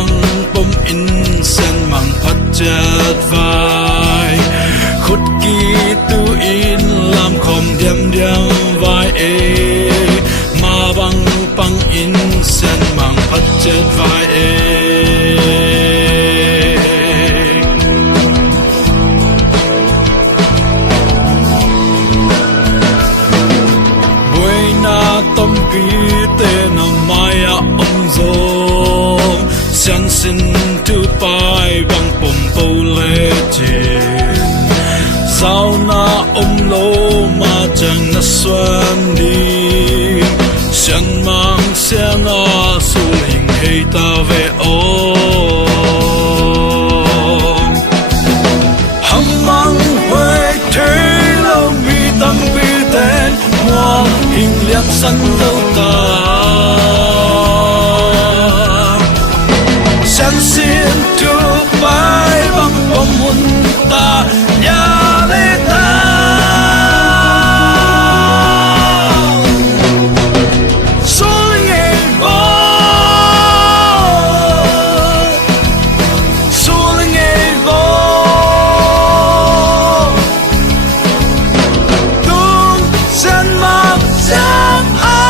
băng bom in sen mang phát chợt vai khut kỳ tu in làm khom điềm điềm vai e ma băng băng in sen mang phát chợt vai e tâm pi te na maya ông zo san sin tu pai bang pom po le chin sao na lo ma chang na xuan đi san mang xiang a su hình hay ta về o hâm mang huệ thế lâu mi tâm pi ten hoa hình liệp sân lâu ta san xin tu pai bang bom hun ta nhà lê ta số nghe vô số nghe vô tung san mặc giang a